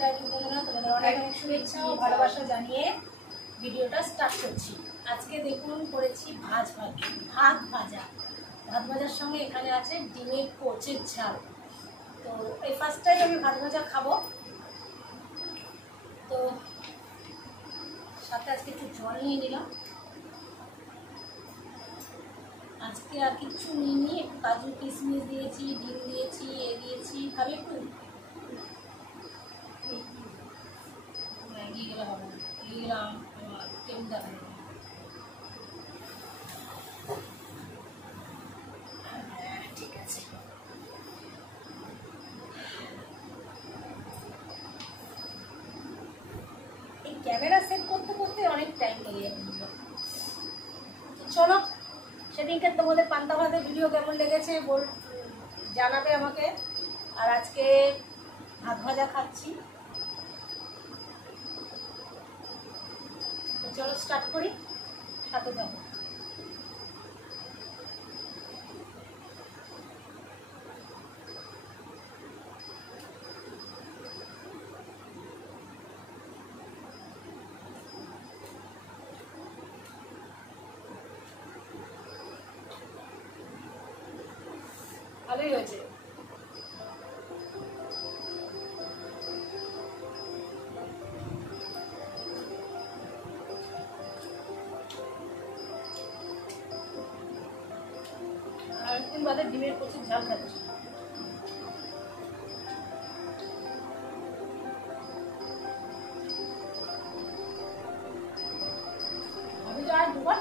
তোমাদের অনেক অনেক শুভেচ্ছা ও ভালোবাসা জানিয়ে ভিডিওটা স্টার্ট করছি। আজকে দেখুন করেছি ভাত ভাজার সঙ্গে এখানে আছে ডিমের কোচের ঝাল। তো এই ফার্স্ট টাইম আমি ভাত ভাজা খাবো, তো সাথে আজকে একটু জল নিয়ে নিলাম। আজকে আর কিছু নিইনি, একটু কাজু কিশমিশ দিয়েছি, ডিম দিয়েছি, দিয়েছি খাবে একটু ম্যাগি গেলে হবে না, দিলাম কেমন দেখাবে। ঠিক আছে, এই ক্যামেরা সেট করতে করতে অনেক টাইম লেগে যাবে। চলো, সেদিনকে তোমাদের পান্তা ভাতের ভিডিও কেমন লেগেছে জানাবে আমাকে। আর আজকে ভাত ভাজা খাচ্ছি, চলো স্টার্ট করি, সাথে থাকো। ভালোই হয়েছে। আর একদিন বাদে ডিমের প্রচুর ঝাল খাচ্ছি। আমি তো আর দুবার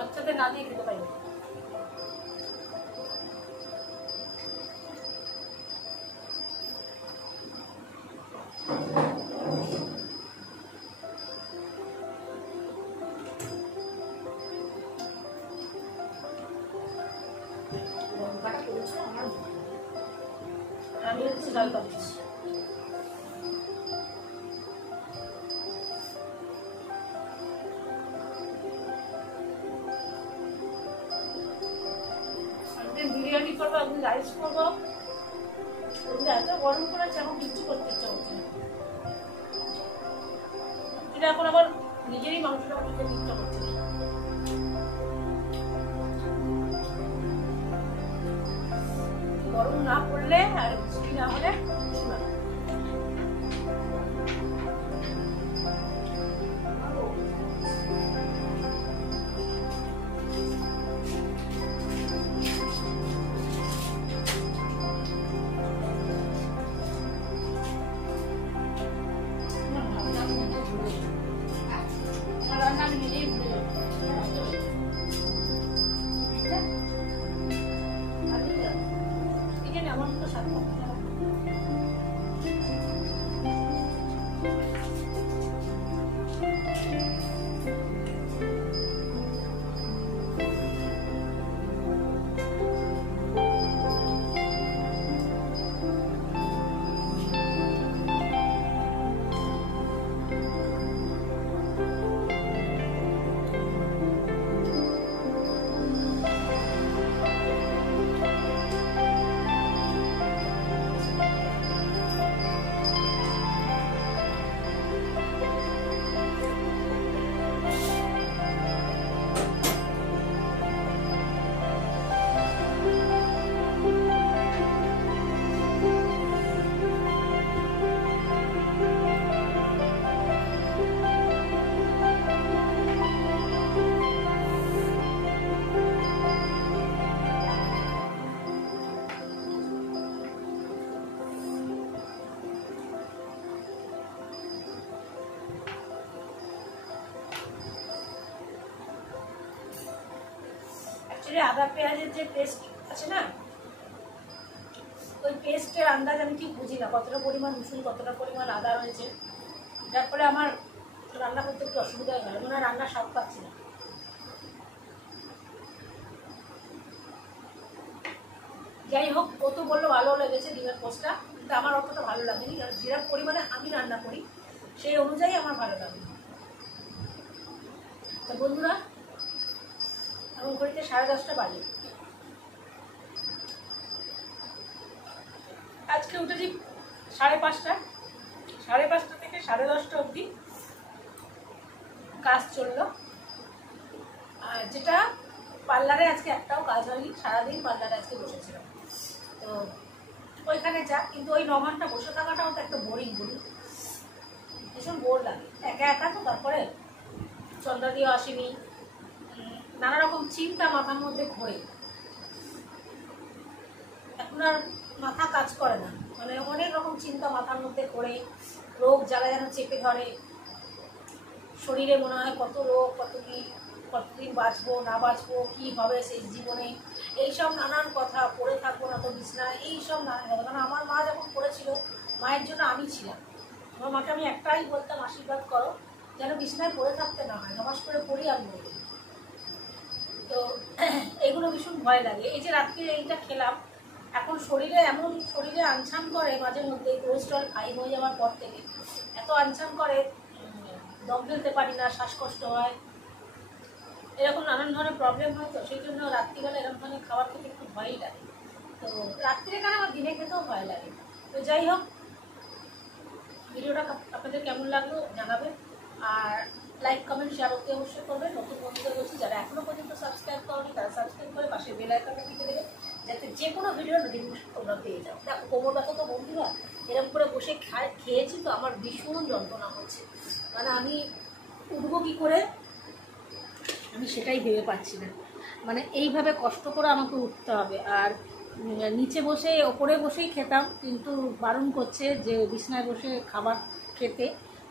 বাচ্চাদের না দিয়ে খেতে পারি। আমি হচ্ছে ডাল পাচ্ছি। বিরিয়ানি করবো, একদিন রাইস করবো, এত গরম করেছে এখন কিচ্ছু করতে ইচ্ছা হচ্ছে না। এটা এখন আবার নিজেরই মাংসটা খেতে ইচ্ছা করছে না। গরম না পড়লে আর বৃষ্টি না হলে শোনা রান্না আমি নিজেই ভুলে এমন তো স্বাদ আদা পেঁয়াজের যে পেস্ট আছে না, ওই পেস্টের আন্দাজ আমি ঠিক বুঝি না কতটা পরিমাণ রসুন কতটা পরিমাণ আদা রয়েছে, যার ফলে আমার রান্না করতে একটু অসুবিধা হয়ে গেল, মনে হয় রান্নার স্বাদ পাচ্ছি না। যাই হোক, ও তো বললো ভালো লেগেছে ডিমের পোস্টটা, কিন্তু আমার অতটা ভালো লাগেনি, আর যেরকম পরিমাণে আমি রান্না করি সেই অনুযায়ী আমার ভালো লাগে। তো বন্ধুরা, এখন ঘড়িতে 10:30 বাজে। আজকে উঠেছি 5:30, 5:30 থেকে 10:30 অবধি কাজ চললো। আর যেটা পার্লারে আজকে একটাও কাজ হয়নি, সারাদিন পার্লারে আজকে বসেছিলাম। তো ওইখানে যা, কিন্তু ওই 9 ঘন্টা বসে থাকাটাও তো একটা বোরিং, ভীষণ বোর লাগে একা একা। তো তারপরে চন্দ্রাদিও আসেনি, নানা রকম চিন্তা মাথার মধ্যে ঘোরে, এখন আর মাথা কাজ করে না, মানে অনেক রকম চিন্তা মাথার মধ্যে ঘোরে, রোগ জ্বালা যেন চেপে ধরে শরীরে, মনে হয় কত রোগ, কতদিন বাঁচবো না বাঁচবো, কি হবে সেই জীবনে, এইসব নানান কথা, পড়ে থাকবো না তো বিছনায়, এইসব নানান কথা। কারণ আমার মা যখন পড়েছিল, মায়ের জন্য আমি ছিলাম, আমার মাকে আমি একটাই বলতাম, আশীর্বাদ করো যেন বিছনায় পড়ে থাকতে না হয়, নমাজ করে পড়ি আমি বলি। তো এগুলো ভীষণ ভয় লাগে। এই যে রাত্রে এইটা খেলাম, এখন শরীরে আনছান করে মাঝে মধ্যে, কোলেস্ট্রল হাই হয়ে যাওয়ার পর থেকে এত আনছান করে, দম ফেলতে পারি না, শ্বাসকষ্ট হয়, এরকম নানান ধরনের প্রবলেম হয়। তো সেই জন্য রাত্রিবেলা এরকম ধরনের খাবার খেতে একটু ভয়ই লাগে। তো রাত্রে কেন আমার দিনে খেতেও ভয় লাগে। তো যাই হোক, ভিডিওটা আপনাদের কেমন লাগলো জানাবে, আর লাইক কমেন্ট শেয়ার করতে অবশ্যই করবেন। নতুন বন্ধুদের বলছি, যারা এখনও পর্যন্ত সাবস্ক্রাইব করেনি তারা সাবস্ক্রাইব করে পাশে বেল আইকনটা টিপে দেবে, যাতে যে কোনো ভিডিওর নোটিফিকেশন তোমরা পেয়ে যাও। দেখো, কোমর ব্যথা তো বন্ধুরা এরকম করে বসে খেয়েছি তো আমার ভীষণ যন্ত্রণা হচ্ছে, মানে আমি উঠবো কী করে আমি সেটাই ভেবে পাচ্ছি না, মানে এইভাবে কষ্ট করে আমাকে উঠতে হবে। আর নিচে বসে ওপরে বসেই খেতাম, কিন্তু বারণ করছে যে বিছনায় বসে খাবার খেতে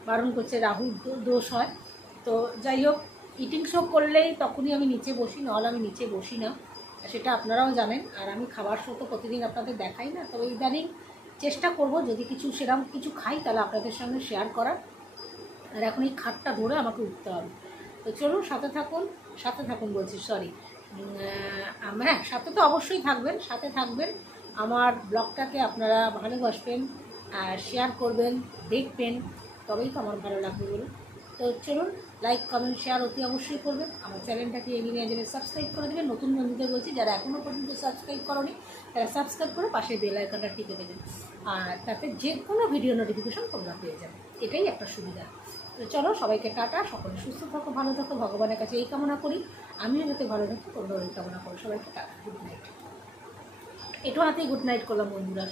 বারণ করছে, রাহুল দোষ হয়। তো যাই হোক, ইটিং শো করলেই তখনই আমি নিচে বসি, নাহলে আমি নিচে বসি না, সেটা আপনারাও জানেন। আর আমি খাবার শো তো প্রতিদিন আপনাদের দেখাই না, তবে ইদানিং চেষ্টা করব যদি কিছু সেরকম কিছু খাই তাহলে আপনাদের সঙ্গে শেয়ার করার। আর এখন এই খাটটা ধরে আমাকে উঠতে হবে। তো চলুন সাথে থাকুন বলছি, সরি, হ্যাঁ সাথে তো অবশ্যই থাকবেন, সাথে থাকবেন। আমার ব্লগটাকে আপনারা ভালোবাসবেন, শেয়ার করবেন, দেখবেন, তবেই তো আমার ভালো লাগবে বলুন। তো চলুন, লাইক কমেন্ট শেয়ার অতি অবশ্যই করবেন। আমার চ্যানেলটাকে এগিয়ে নিয়ে সাবস্ক্রাইব করে দেবেন। নতুন বন্ধুদের বলছি, যারা এখনও পর্যন্ত সাবস্ক্রাইব করোনি তারা সাবস্ক্রাইব করে পাশে বেল আইকনটা টিপে দেবেন, আর তাতে যে কোনো ভিডিও নোটিফিকেশন তোমরা পেয়ে যাবে, এটাই একটা সুবিধা। তো চলো, সবাইকে টাটা, সকলে সুস্থ থাকো, ভালো থাকো, ভগবানের কাছে এই কামনা করি। আমিও যাতে ভালো থাকি, তোমরাও এই কামনা করো। সবাইকে টাটা, গুড নাইট। এটু হাতেই গুড নাইট করলাম বন্ধুরা।